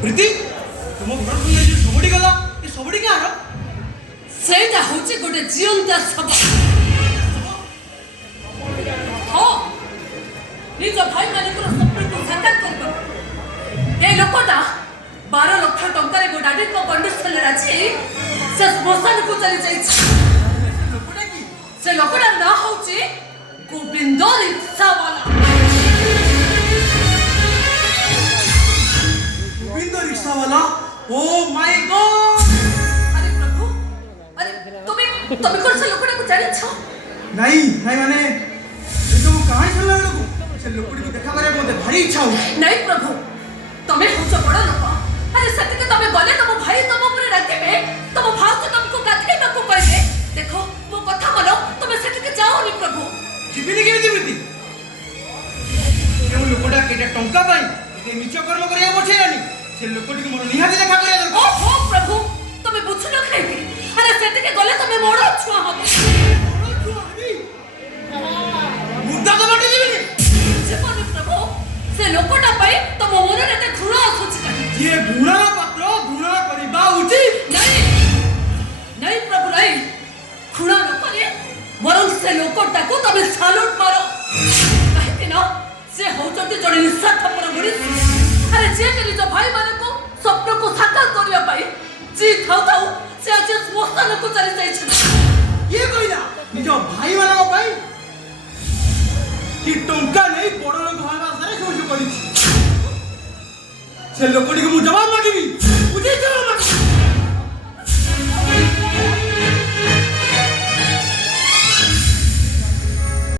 प्रीति तुम घर जो सबड़ी गला ये सबड़ी क्या है सेटा होची गोटे जीवंत सब हो निज भाई मानकर सपन को साकार करबो ए लोकटा 12 लाख टंका रे गोडाडी को कंडीशन राजी से स्मशान को चली जाई लोकटा की से लोकटा ना होची गोविंद रिक्शावाला गोविंद रिक्शा वाला ओ माय गॉड अरे प्रभु अरे तुम्हें कौन से लोकटा को जानी छो नहीं माने ये तो कहां चलला लोग से लोकड़ी को देखा करे मते भारी इच्छा हो नहीं प्रभु तुम्हें होचो बड़ लोक अरे सत्य के तुम्हें गले तुम भाई तुम ऊपर राखिबे तुम भाव को तुमको गाथेबा को कहले देखो वो कथा मानो तुम्हें सत्य के जाओनी प्रभु जीविनी केमिति वृत्ति केउ लोकटा केटा टंका पाई ए मिछ कर्म करिया बछेयानी से लोकटी को मोर निहाती देखा करे ओ हो प्रभु तुम्हें बुझलो खाइबे अरे सत्य के गले तुम्हें मोड़ छुआ हबो मुद्दा तो बाटी जीविनी जीवन प्रभु से लोकटा पाई तुम मन रे ते घृणा आसुची काहे ये गुणा पत्र गुणा करिबा उचित नहीं प्रभु नहीं घृणा न करे वरन से लोकटा को तुम्हें सालूट मारो कहे ना से होचती जड़े निस्वार्थपर मनुष्य अरे जे के निज भाई माने को स्वप्न को साकार करिया पाई जी थाउ थाउ से आज स्मशान को चली जाई छै ये कहिला निज भाई वाला भाई कि टंका नहीं बड़ लोक भाई सारे सोच करी से लोकटी को मु जवाब मांगीबी